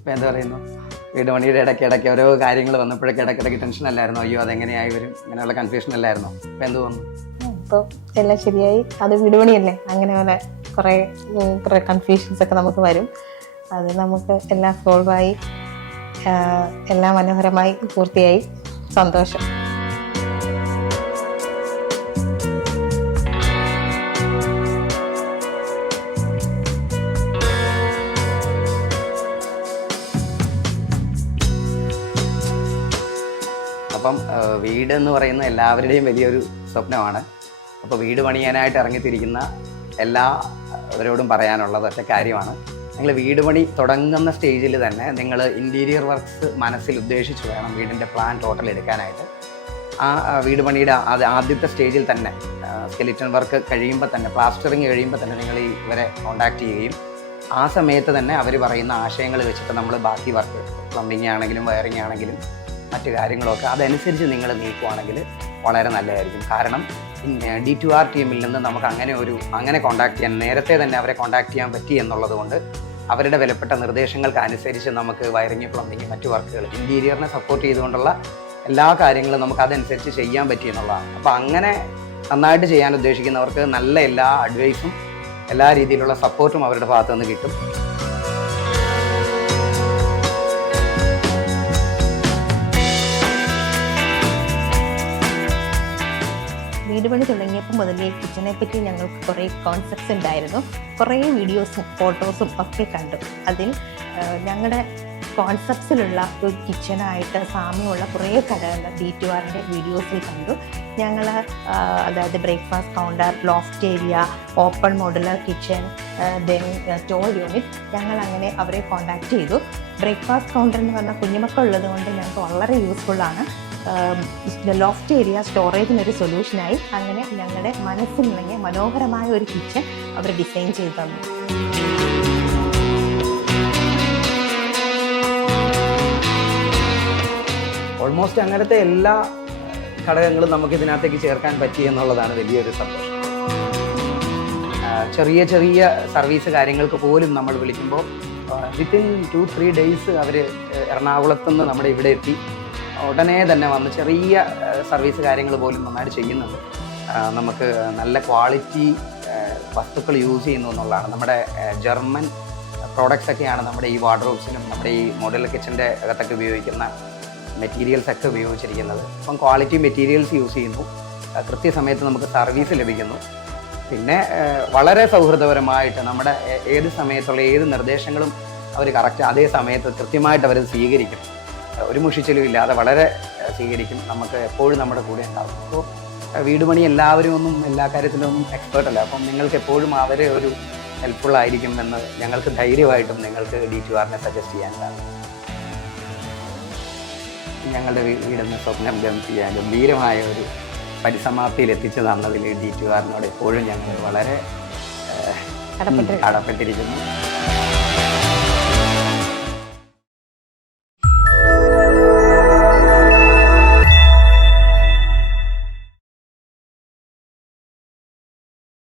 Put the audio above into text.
ഇപ്പം എന്താ പറയുന്നു, വീട് പണിയുടെ ഇടയ്ക്ക് ഓരോ കാര്യങ്ങൾ വന്നപ്പോഴൊക്കെ ഇടയ്ക്കിടയ്ക്ക് ടെൻഷൻ അല്ലായിരുന്നു, അയ്യോ അതെങ്ങനെയായി വരും, ഇങ്ങനെയുള്ള കൺഫ്യൂഷൻ അല്ലായിരുന്നോ? ഇപ്പം എന്ത് തോന്നുന്നു? ഇപ്പോൾ എല്ലാം ശരിയായി. അത് വീട് പണിയല്ലേ, അങ്ങനെ പോലെ കുറേ കൺഫ്യൂഷൻസ് ഒക്കെ നമുക്ക് വരും. അത് നമുക്ക് എല്ലാം സോൾവായി, എല്ലാം മനോഹരമായി പൂർത്തിയായി. സന്തോഷം. അപ്പം വീട് എന്ന് പറയുന്ന എല്ലാവരുടെയും വലിയൊരു സ്വപ്നമാണ്. അപ്പോൾ വീട് പണിയാനായിട്ട് ഇറങ്ങിത്തിരിക്കുന്ന എല്ലാവരോടും പറയാനുള്ളത് ഒറ്റ കാര്യമാണ്, നിങ്ങൾ വീട് പണി തുടങ്ങുന്ന സ്റ്റേജിൽ തന്നെ നിങ്ങൾ ഇൻറ്റീരിയർ വർക്ക്സ് മനസ്സിൽ ഉദ്ദേശിച്ച് വേണം വീടിൻ്റെ പ്ലാൻ ടോട്ടൽ എടുക്കാനായിട്ട്. ആ വീട് പണിയുടെ ആദ്യത്തെ സ്റ്റേജിൽ തന്നെ സ്കെലിറ്റൺ വർക്ക് കഴിയുമ്പോൾ തന്നെ, പ്ലാസ്റ്ററിങ് കഴിയുമ്പോൾ തന്നെ നിങ്ങൾ ഇവരെ കോൺടാക്റ്റ് ചെയ്യുകയും ആ സമയത്ത് തന്നെ അവർ പറയുന്ന ആശയങ്ങൾ വെച്ചിട്ട് നമ്മൾ ബാക്കി വർക്ക്, പ്ലംബിങ് ആണെങ്കിലും വയറിങ് ആണെങ്കിലും മറ്റു കാര്യങ്ങളൊക്കെ അതനുസരിച്ച് നിങ്ങൾ നീക്കുവാണെങ്കിൽ വളരെ നല്ലതായിരിക്കും. കാരണം D2R ടീമിൽ നിന്ന് നമുക്ക് അങ്ങനെ കോൺടാക്ട് ചെയ്യാൻ, നേരത്തെ തന്നെ അവരെ കോൺടാക്ട് ചെയ്യാൻ പറ്റി എന്നുള്ളത് കൊണ്ട് അവരുടെ വിലപ്പെട്ട നിർദ്ദേശങ്ങൾക്ക് അനുസരിച്ച് നമുക്ക് വയറിങ്, പ്ലംബിങ്, മറ്റു വർക്കുകൾ, ഇൻറ്റീരിയറിനെ സപ്പോർട്ട് ചെയ്തുകൊണ്ടുള്ള എല്ലാ കാര്യങ്ങളും നമുക്ക് അതനുസരിച്ച് ചെയ്യാൻ പറ്റി എന്നുള്ളതാണ്. അപ്പോൾ അങ്ങനെ നന്നായിട്ട് ചെയ്യാൻ ഉദ്ദേശിക്കുന്നവർക്ക് നല്ല എല്ലാ അഡ്വൈസും എല്ലാ രീതിയിലുള്ള സപ്പോർട്ടും അവരുടെ ഭാഗത്തു നിന്ന് കിട്ടും. വീട് പണി തുടങ്ങിയപ്പോൾ മുതലേ കിച്ചനെ പറ്റി ഞങ്ങൾക്ക് കുറേ കോൺസെപ്റ്റ്സ് ഉണ്ടായിരുന്നു. കുറേ വീഡിയോസും ഫോട്ടോസും ഒക്കെ കണ്ടു. അതിൽ ഞങ്ങളുടെ കോൺസെപ്റ്റ്സിലുള്ള ഒരു കിച്ചനായിട്ട് സാമ്യമുള്ള കുറേ ഘടകങ്ങൾ D2Rൻ്റെ വീഡിയോസിൽ കണ്ടു. ഞങ്ങൾ അതായത് breakfast counter, loft area, open modular kitchen, then store unit, ഞങ്ങൾ അങ്ങനെ അവരെ കോൺടാക്റ്റ് ചെയ്തു. ബ്രേക്ക്ഫാസ്റ്റ് കൗണ്ടർ എന്ന് പറഞ്ഞാൽ കുഞ്ഞുമക്കളുള്ളത് കൊണ്ട് ഞങ്ങൾക്ക് വളരെ യൂസ്ഫുള്ളാണ്. Loft area സ്റ്റോറേജിനൊരു സൊല്യൂഷനായി. അങ്ങനെ ഞങ്ങളുടെ മനസ്സിലിണങ്ങിയ മനോഹരമായ ഒരു കിച്ചൺ അവർ ഡിസൈൻ ചെയ്ത് തന്നു. ഓൾമോസ്റ്റ് അങ്ങനത്തെ എല്ലാ ഘടകങ്ങളും നമുക്ക് ഇതിനകത്തേക്ക് ചേർക്കാൻ പറ്റി എന്നുള്ളതാണ് വലിയൊരു സന്തോഷം. ചെറിയ ചെറിയ സർവീസ് കാര്യങ്ങൾക്ക് പോലും നമ്മൾ വിളിക്കുമ്പോൾ വിത്തിൻ 2-3 ഡേയ്സ് അവർ എറണാകുളത്തുനിന്ന് നമ്മുടെ ഇവിടെ എത്തി ഉടനെ തന്നെ വന്ന് ചെറിയ സർവീസ് കാര്യങ്ങൾ പോലും നന്നായിട്ട് ചെയ്യുന്നുണ്ട്. നമുക്ക് നല്ല ക്വാളിറ്റി വസ്തുക്കൾ യൂസ് ചെയ്യുന്നു എന്നുള്ളതാണ്. നമ്മുടെ ജർമ്മൻ പ്രോഡക്ട്സ് ഒക്കെയാണ് നമ്മുടെ ഈ വാർഡ്രോബ്സിനും നമ്മുടെ ഈ മോഡൽ കിച്ചൻ്റെ അകത്തൊക്കെ ഉപയോഗിക്കുന്ന മെറ്റീരിയൽസ് ഒക്കെ ഉപയോഗിച്ചിരിക്കുന്നത്. അപ്പം ക്വാളിറ്റി മെറ്റീരിയൽസ് യൂസ് ചെയ്യുന്നു, കൃത്യസമയത്ത് നമുക്ക് സർവീസ് ലഭിക്കുന്നു. പിന്നെ വളരെ സൗഹൃദപരമായിട്ട് നമ്മുടെ ഏത് സമയത്തുള്ള ഏത് നിർദ്ദേശങ്ങളും അവർ കറക്റ്റ് അതേ സമയത്ത് കൃത്യമായിട്ട് അവർ സ്വീകരിക്കും. ഒരു മുഷിച്ചിലുമില്ലാതെ വളരെ സ്വീകരിക്കും. നമുക്ക് എപ്പോഴും നമ്മുടെ കൂടെ ഉണ്ടാകും. അപ്പോൾ വീട് പണി എല്ലാവരും എല്ലാ കാര്യത്തിലൊന്നും എക്സ്പേർട്ടല്ല. അപ്പം നിങ്ങൾക്ക് എപ്പോഴും അവരെ ഒരു ഹെൽപ്ഫുള്ളായിരിക്കും എന്ന് ഞങ്ങൾക്ക് ധൈര്യമായിട്ടും നിങ്ങൾക്ക് D2Rനെ സജസ്റ്റ് ചെയ്യാൻ സാധിക്കും. ഞങ്ങളുടെ വീടെന്ന സ്വപ്നം ഗംഭീരമായ ഒരു പരിസമാപ്തിയിൽ എത്തിച്ചു തന്നതിൽ D2Rനോട് എപ്പോഴും ഞങ്ങൾ വളരെ കടപ്പെട്ടിരിക്കുന്നു.